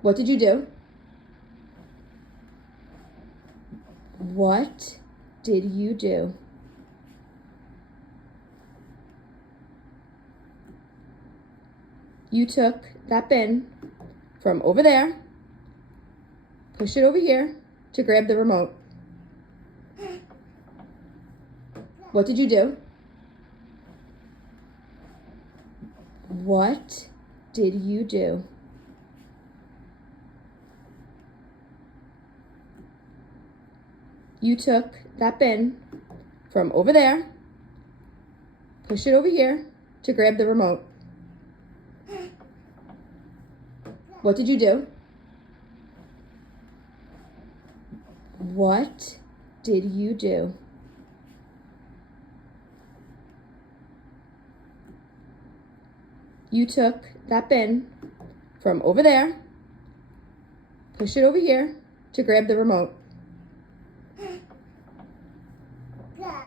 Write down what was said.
What did you do? What did you do? You took that bin from over there, pushed it over here to grab the remote. What did you do? What did you do? You took that bin from over there, pushed it over here to grab the remote. What did you do? What did you do? You took that bin from over there, pushed it over here to grab the remote.